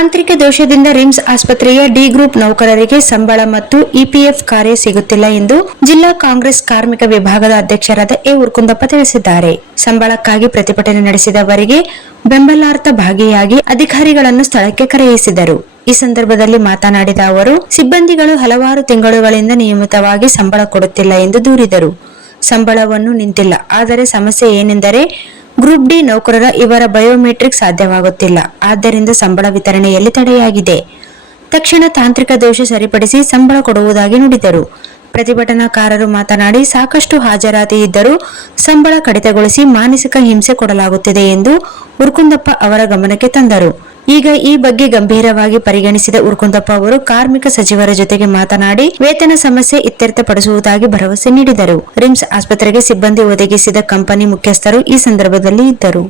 ತಾಂತ್ರಿಕ ದೋಷದಿಂದ ರಿಮ್ಸ್ ಆಸ್ಪತ್ರೆಯ ಡಿ ಗ್ರೂಪ್ ನೌಕರರಿಗೆ ಸಂಬಳ ಮತ್ತು ಇಪಿಎಫ್ ಕಾರ್ಯ ಸಿಗುತ್ತಿಲ್ಲ ಎಂದು ಜಿಲ್ಲಾ ಕಾಂಗ್ರೆಸ್ ಕಾರ್ಮಿಕ ವಿಭಾಗದ ಅಧ್ಯಕ್ಷರಾದ ಎ ಉರ್ಕುಂದಪ್ಪ ತಿಳಿಸಿದ್ದಾರೆ. ಸಂಬಳಕ್ಕಾಗಿ ಪ್ರತಿಭಟನೆ ನಡೆಸಿದವರಿಗೆ ಬೆಂಬಲಾರ್ಥ ಭಾಗಿಯಾಗಿ ಅಧಿಕಾರಿಗಳನ್ನು ಸ್ಥಳಕ್ಕೆ ಕರೆಯಿಸಿದರು. ಈ ಸಂದರ್ಭದಲ್ಲಿ ಮಾತನಾಡಿದ ಅವರು, ಸಿಬ್ಬಂದಿಗಳು ಹಲವಾರು ತಿಂಗಳುಗಳಿಂದ ನಿಯಮಿತವಾಗಿ ಸಂಬಳ ಕೊಡುತ್ತಿಲ್ಲ ಎಂದು ದೂರಿದರು. ಸಂಬಳವನ್ನು ನಿಂತಿಲ್ಲ. ಆದರೆ ಸಮಸ್ಯೆ ಏನೆಂದರೆ ಗ್ರೂಪ್ ಡಿ ನೌಕರರ ಇವರ ಬಯೋಮೆಟ್ರಿಕ್ ಸಾಧ್ಯವಾಗುತ್ತಿಲ್ಲ. ಆದ್ದರಿಂದ ಸಂಬಳ ವಿತರಣೆಯಲ್ಲಿ ತಡೆಯಾಗಿದೆ. ತಕ್ಷಣ ತಾಂತ್ರಿಕ ದೋಷ ಸರಿಪಡಿಸಿ ಸಂಬಳ ಕೊಡುವುದಾಗಿ ನುಡಿದರು. ಪ್ರತಿಭಟನಾಕಾರರು ಮಾತನಾಡಿ, ಸಾಕಷ್ಟು ಹಾಜರಾತಿ ಇದ್ದರೂ ಸಂಬಳ ಕಡಿತಗೊಳಿಸಿ ಮಾನಸಿಕ ಹಿಂಸೆ ಕೊಡಲಾಗುತ್ತಿದೆ ಎಂದು ಉರ್ಕುಂದಪ್ಪ ಅವರ ಗಮನಕ್ಕೆ ತಂದರು. ಈಗ ಈ ಬಗ್ಗೆ ಗಂಭೀರವಾಗಿ ಪರಿಗಣಿಸಿದ ಉರ್ಕುಂದಪ್ಪ ಅವರು ಕಾರ್ಮಿಕ ಸಚಿವರ ಜೊತೆಗೆ ಮಾತನಾಡಿ ವೇತನ ಸಮಸ್ಯೆ ಇತ್ಯರ್ಥಪಡಿಸುವುದಾಗಿ ಭರವಸೆ ನೀಡಿದರು. ರಿಮ್ಸ್ ಆಸ್ಪತ್ರೆಗೆ ಸಿಬ್ಬಂದಿ ಒದಗಿಸಿದ ಕಂಪನಿ ಮುಖ್ಯಸ್ಥರು ಈ ಸಂದರ್ಭದಲ್ಲಿ ಇದ್ದರು.